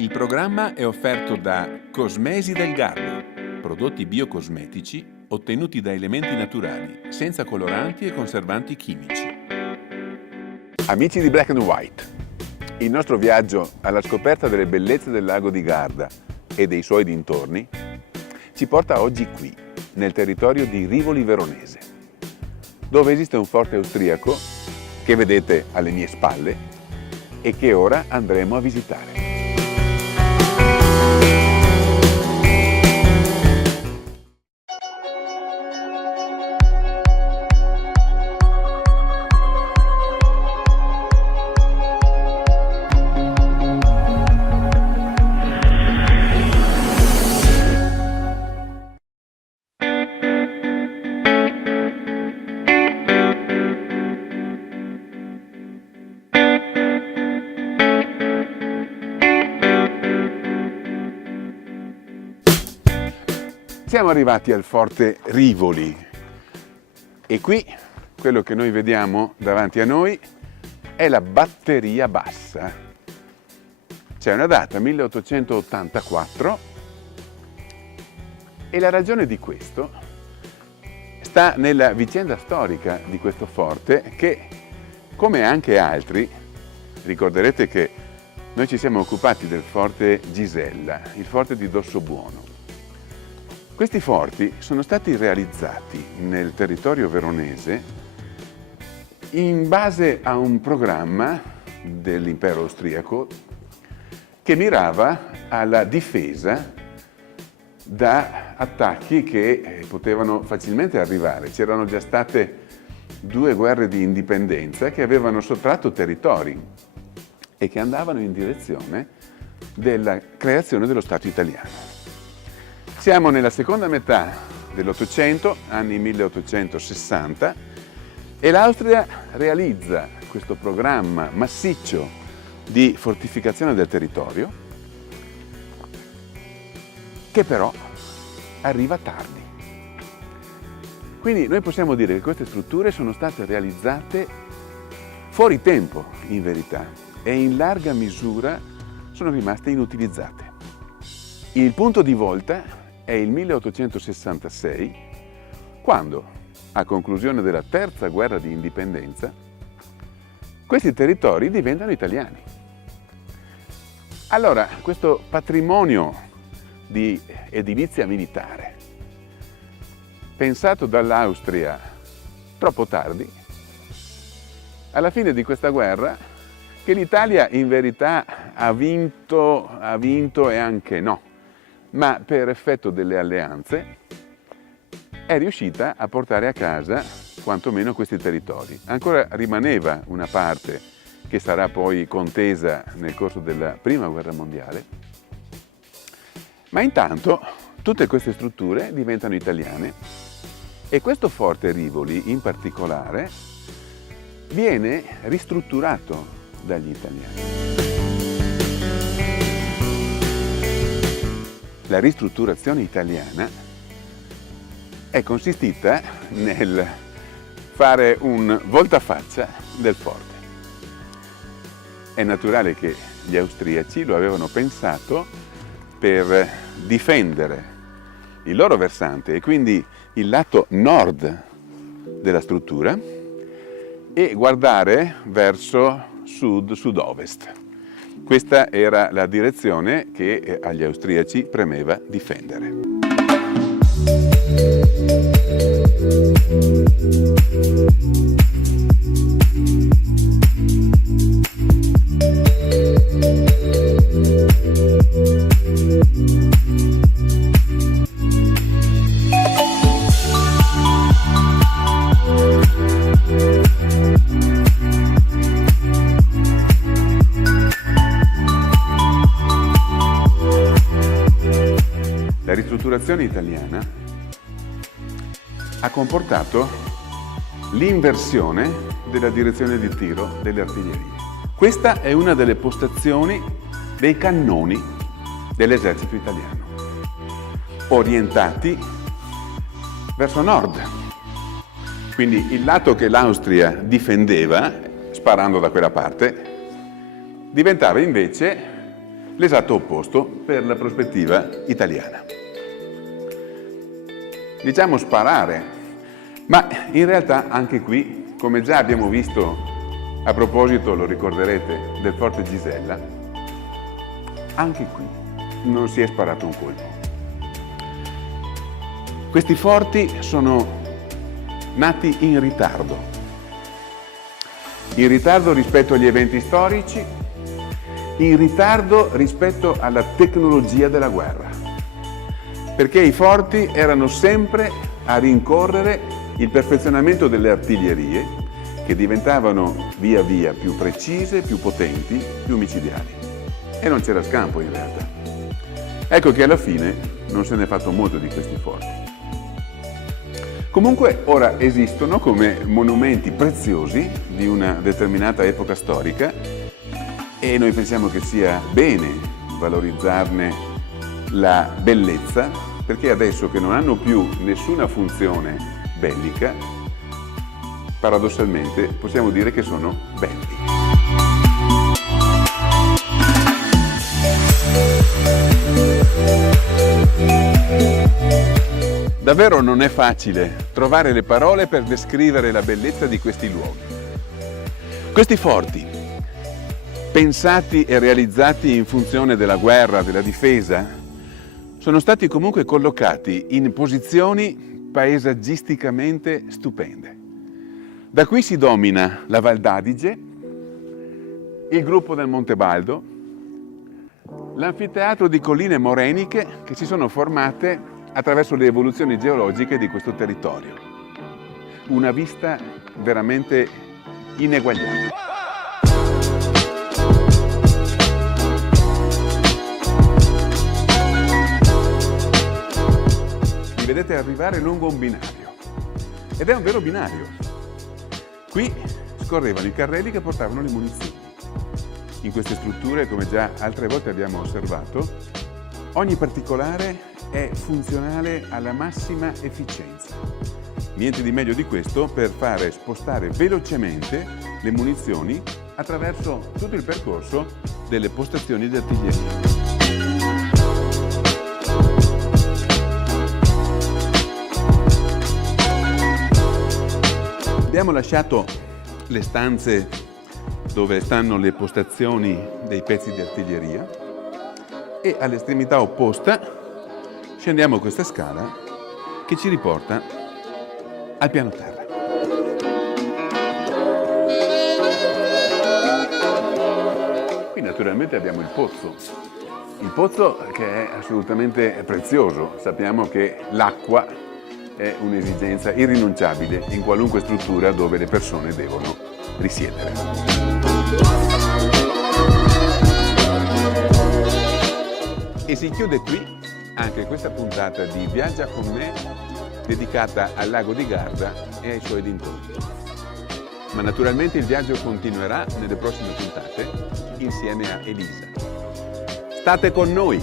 Il programma è offerto da Cosmesi del Garda, prodotti biocosmetici ottenuti da elementi naturali, senza coloranti e conservanti chimici. Amici di Black and White, il nostro viaggio alla scoperta delle bellezze del lago di Garda e dei suoi dintorni ci porta oggi qui, nel territorio di Rivoli Veronese, dove esiste un forte austriaco che vedete alle mie spalle e che ora andremo a visitare. Siamo arrivati al Forte Rivoli e qui quello che noi vediamo davanti a noi è la Batteria Bassa. C'è una data, 1884, e la ragione di questo sta nella vicenda storica di questo forte che, come anche altri, ricorderete che noi ci siamo occupati del Forte Gisella, il forte di Dossobuono. Questi forti sono stati realizzati nel territorio veronese in base a un programma dell'impero austriaco che mirava alla difesa da attacchi che potevano facilmente arrivare. C'erano già state 2 guerre di indipendenza che avevano sottratto territori e che andavano in direzione della creazione dello Stato italiano. Siamo nella seconda metà dell'Ottocento, anni 1860, e l'Austria realizza questo programma massiccio di fortificazione del territorio, che però arriva tardi. Quindi noi possiamo dire che queste strutture sono state realizzate fuori tempo, in verità, e in larga misura sono rimaste inutilizzate. Il punto di volta è il 1866, quando, a conclusione della terza guerra di indipendenza, questi territori diventano italiani. Allora, questo patrimonio di edilizia militare, pensato dall'Austria troppo tardi, alla fine di questa guerra, che l'Italia in verità ha vinto e anche no, ma per effetto delle alleanze è riuscita a portare a casa quantomeno questi territori. Ancora rimaneva una parte che sarà poi contesa nel corso della Prima Guerra Mondiale, ma intanto tutte queste strutture diventano italiane e questo Forte Rivoli in particolare viene ristrutturato dagli italiani. La ristrutturazione italiana è consistita nel fare un voltafaccia del forte. È naturale che gli austriaci lo avevano pensato per difendere il loro versante e quindi il lato nord della struttura e guardare verso sud-sud-ovest. Questa era la direzione che agli austriaci premeva difendere. La ristrutturazione italiana ha comportato l'inversione della direzione di tiro delle artiglierie. Questa è una delle postazioni dei cannoni dell'esercito italiano, orientati verso nord. Quindi il lato che l'Austria difendeva, sparando da quella parte, diventava invece l'esatto opposto per la prospettiva italiana. Diciamo sparare, ma in realtà anche qui, come già abbiamo visto a proposito, lo ricorderete, del Forte Gisella, anche qui non si è sparato un colpo. Questi forti sono nati in ritardo rispetto agli eventi storici, in ritardo rispetto alla tecnologia della guerra, perché i forti erano sempre a rincorrere il perfezionamento delle artiglierie che diventavano via via più precise, più potenti, più micidiali. E non c'era scampo in realtà. Ecco che alla fine non se ne è fatto molto di questi forti. Comunque ora esistono come monumenti preziosi di una determinata epoca storica e noi pensiamo che sia bene valorizzarne la bellezza, perché adesso che non hanno più nessuna funzione bellica, paradossalmente possiamo dire che sono belli. Davvero non è facile trovare le parole per descrivere la bellezza di questi luoghi. Questi forti, pensati e realizzati in funzione della guerra, della difesa, sono stati comunque collocati in posizioni paesaggisticamente stupende. Da qui si domina la Val d'Adige, il gruppo del Monte Baldo, l'anfiteatro di colline moreniche che si sono formate attraverso le evoluzioni geologiche di questo territorio. Una vista veramente ineguagliabile. Li vedete arrivare lungo un binario, ed è un vero binario. Qui scorrevano i carrelli che portavano le munizioni. In queste strutture, come già altre volte abbiamo osservato, ogni particolare è funzionale alla massima efficienza. Niente di meglio di questo per fare spostare velocemente le munizioni attraverso tutto il percorso delle postazioni di artiglieria. Abbiamo lasciato le stanze dove stanno le postazioni dei pezzi di artiglieria e all'estremità opposta scendiamo questa scala che ci riporta al piano terra. Qui naturalmente abbiamo il pozzo che è assolutamente prezioso. Sappiamo che l'acqua è un'esigenza irrinunciabile in qualunque struttura dove le persone devono risiedere. E si chiude qui anche questa puntata di Viaggia con me, dedicata al lago di Garda e ai suoi dintorni. Ma naturalmente il viaggio continuerà nelle prossime puntate insieme a Elisa. State con noi!